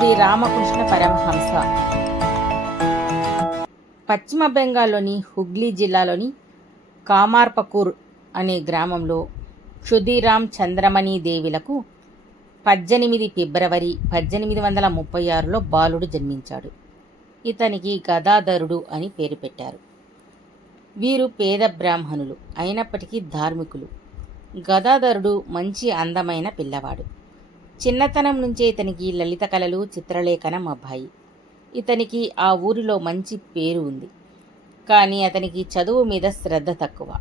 శ్రీ రామకృష్ణ పరమహంస. పశ్చిమ బెంగాల్లోని హుగ్లీ జిల్లాలోని కామార్పకూర్ అనే గ్రామంలో క్షుదిరామ్ చంద్రమణి దేవిలకు పద్దెనిమిది ఫిబ్రవరి పద్దెనిమిది వందల ముప్పై ఆరులో బాలుడు జన్మించాడు. ఇతనికి గదాధరుడు అని పేరు పెట్టారు. వీరు పేద బ్రాహ్మణులు అయినప్పటికీ ధార్మికులు. గదాధరుడు మంచి అందమైన పిల్లవాడు. చిన్నతనం నుంచే ఇతనికి లలిత కళలు చిత్రలేఖనం అబ్బాయి. ఇతనికి ఆ ఊరిలో మంచి పేరు ఉంది. కానీ అతనికి చదువు మీద శ్రద్ధ తక్కువ.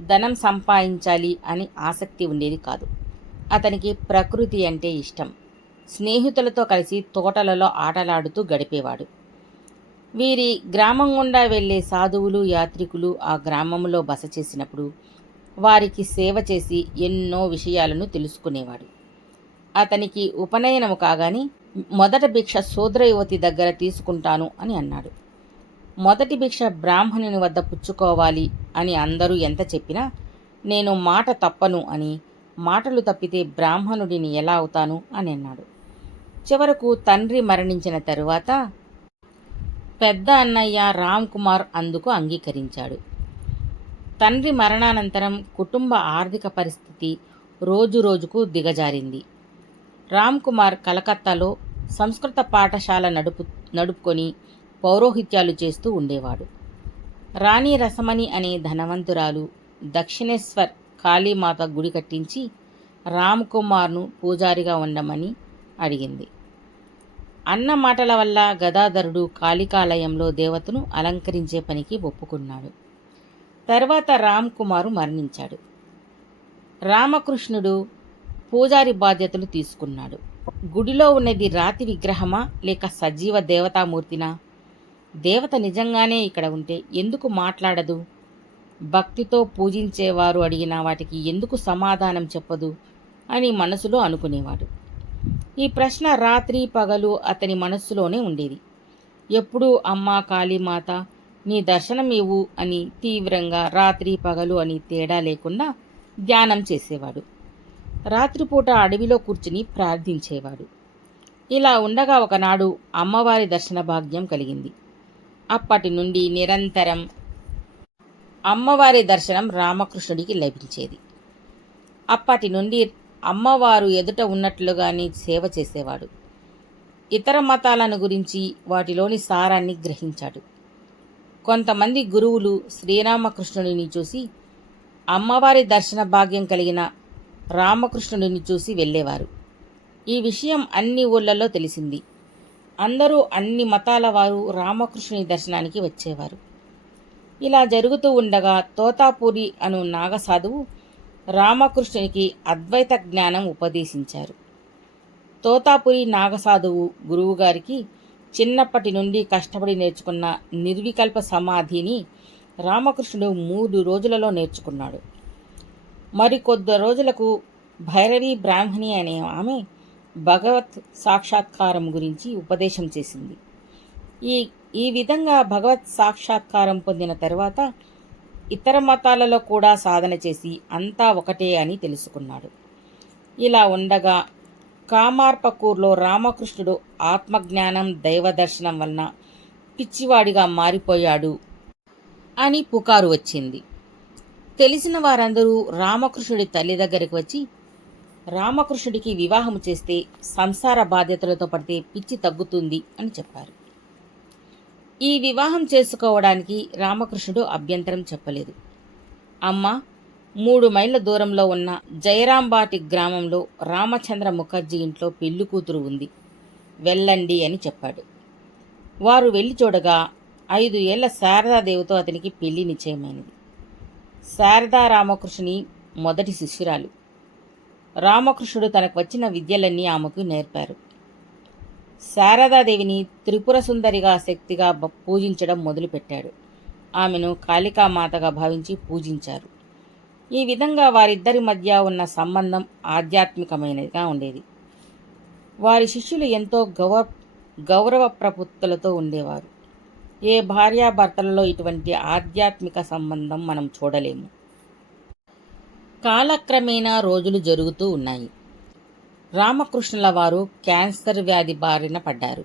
ధనం సంపాదించాలి అని ఆసక్తి ఉండేది కాదు. అతనికి ప్రకృతి అంటే ఇష్టం. స్నేహితులతో కలిసి తోటలలో ఆటలాడుతూ గడిపేవాడు. వీరి గ్రామం గుండా వెళ్ళే సాధువులు యాత్రికులు ఆ గ్రామంలో బస చేసినప్పుడు వారికి సేవ చేసి ఎన్నో విషయాలను తెలుసుకునేవాడు. అతనికి ఉపనయనము కాగానే మొదట భిక్ష శూద్ర యువతి దగ్గర తీసుకుంటాను అని అన్నాడు. మొదటి భిక్ష బ్రాహ్మణుని వద్ద పుచ్చుకోవాలి అని అందరూ ఎంత చెప్పినా నేను మాట తప్పను అని మాటలు తప్పితే బ్రాహ్మణుడిని ఎలా అవుతాను అని అన్నాడు. చివరకు తండ్రి మరణించిన తరువాత పెద్ద అన్నయ్య రామ్ కుమార్ అందుకు అంగీకరించాడు. తండ్రి మరణానంతరం కుటుంబ ఆర్థిక పరిస్థితి రోజు రోజుకు దిగజారింది. రామ్ కుమార్ కలకత్తాలో సంస్కృత పాఠశాల నడుపు నడుపుకొని పౌరోహిత్యాలు చేస్తూ ఉండేవాడు. రాణి రసమణి అనే ధనవంతురాలు దక్షిణేశ్వర్ కాళీమాత గుడి కట్టించి రామ్ కుమార్ను పూజారిగా ఉండమని అడిగింది. అన్న మాటల వల్ల గదాధరుడు కాళికాలయంలో దేవతను అలంకరించే పనికి ఒప్పుకున్నాడు. తర్వాత రామ్ కుమారు మరణించాడు. రామకృష్ణుడు పూజారి బాధ్యతలు తీసుకున్నాడు. గుడిలో ఉన్నది రాతి విగ్రహమా లేక సజీవ దేవతామూర్తినా? దేవత నిజంగానే ఇక్కడ ఉంటే ఎందుకు మాట్లాడదు? భక్తితో పూజించేవారు అడిగిన వాటికి ఎందుకు సమాధానం చెప్పదు అని మనసులో అనుకునేవాడు. ఈ ప్రశ్న రాత్రి పగలు అతని మనస్సులోనే ఉండేది. ఎప్పుడూ అమ్మా కాళీమాత నీ దర్శనం ఇవ్వు అని తీవ్రంగా రాత్రి పగలు అని తేడా లేకుండా ధ్యానం చేసేవాడు. రాత్రిపూట అడవిలో కూర్చుని ప్రార్థించేవాడు. ఇలా ఉండగా ఒకనాడు అమ్మవారి దర్శన భాగ్యం కలిగింది. అప్పటి నుండి నిరంతరం అమ్మవారి దర్శనం రామకృష్ణుడికి లభించేది. అప్పటి నుండి అమ్మవారు ఎదుట ఉన్నట్లుగానే సేవ చేసేవాడు. ఇతర మతాలను గురించి వాటిలోని సారాన్ని గ్రహించాడు. కొంతమంది గురువులు శ్రీరామకృష్ణుడిని చూసి అమ్మవారి దర్శన భాగ్యం కలిగిన రామకృష్ణుడిని చూసి వెళ్ళేవారు. ఈ విషయం అన్ని ఊళ్ళల్లో తెలిసింది. అందరూ అన్ని మతాల వారు రామకృష్ణుని దర్శనానికి వచ్చేవారు. ఇలా జరుగుతూ ఉండగా తోతాపూరి అను నాగసాధువు రామకృష్ణునికి అద్వైత జ్ఞానం ఉపదేశించారు. తోతాపురి నాగసాధువు గురువుగారికి చిన్నప్పటి నుండి కష్టపడి నేర్చుకున్న నిర్వికల్ప సమాధిని రామకృష్ణుడు మూడు రోజులలో నేర్చుకున్నాడు. మరికొద్ది రోజులకు భైరవి బ్రాహ్మణి అనే ఆమె భగవత్ సాక్షాత్కారం గురించి ఉపదేశం చేసింది. ఈ ఈ విధంగా భగవత్ సాక్షాత్కారం పొందిన తర్వాత ఇతర మతాలలో కూడా సాధన చేసి అంతా ఒకటే అని తెలుసుకున్నాడు. ఇలా ఉండగా కామార్పకూర్లో రామకృష్ణుడు ఆత్మజ్ఞానం దైవ దర్శనం వలన పిచ్చివాడిగా మారిపోయాడు అని పుకారు వచ్చింది. తెలిసిన వారందరూ రామకృష్ణుడి తల్లి దగ్గరికి వచ్చి రామకృష్ణుడికి వివాహం చేస్తే సంసార బాధ్యతలతో పడితే పిచ్చి తగ్గుతుంది అని చెప్పారు. ఈ వివాహం చేసుకోవడానికి రామకృష్ణుడు అభ్యంతరం చెప్పలేదు. అమ్మ మూడు మైళ్ళ దూరంలో ఉన్న జయరాంబాటి గ్రామంలో రామచంద్ర ముఖర్జీ ఇంట్లో పెళ్ళి కూతురు ఉంది. వెళ్ళండి అని చెప్పాడు. వారు వెళ్ళి చూడగా ఐదు ఏళ్ళ శారదాదేవితో అతనికి పెళ్ళి నిశ్చయమైనది. శారదా రామకృష్ణుని మొదటి శిష్యురాలు. రామకృష్ణుడు తనకు వచ్చిన విద్యలన్నీ ఆమెకు నేర్పారు. శారదాదేవిని త్రిపుర సుందరిగా శక్తిగా పూజించడం మొదలుపెట్టాడు. ఆమెను కాళికామాతగా భావించి పూజించారు. ఈ విధంగా వారిద్దరి మధ్య ఉన్న సంబంధం ఆధ్యాత్మికమైనదిగా ఉండేది. వారి శిష్యులు ఎంతో గౌరవ గౌరవ ప్రపుత్తులతో ఉండేవారు. ఏ భార్యాభర్తలలో ఇటువంటి ఆధ్యాత్మిక సంబంధం మనం చూడలేము? కాలక్రమేణా రోజులు జరుగుతూ ఉన్నాయి. రామకృష్ణుల వారు క్యాన్సర్ వ్యాధి బారిన పడ్డారు.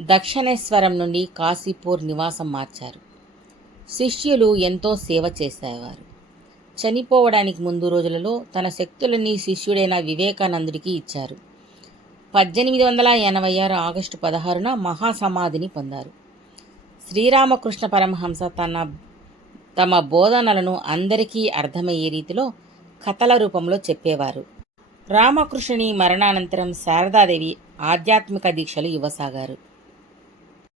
దక్షిణేశ్వరం నుండి కాశీపూర్ నివాసం మార్చారు. శిష్యులు ఎంతో సేవ చేసేవారు. చనిపోవడానికి ముందు రోజులలో తన శక్తులని శిష్యుడైన వివేకానందుడికి ఇచ్చారు. పద్దెనిమిది వందల ఎనభై ఆరు ఆగస్టు పదహారున మహాసమాధిని పొందారు. శ్రీరామకృష్ణ పరమహంస తన తమ బోధనలను అందరికీ అర్థమయ్యే రీతిలో కథల రూపంలో చెప్పేవారు. రామకృష్ణుని మరణానంతరం శారదాదేవి ఆధ్యాత్మిక దీక్షలు ఇవ్వసాగారు.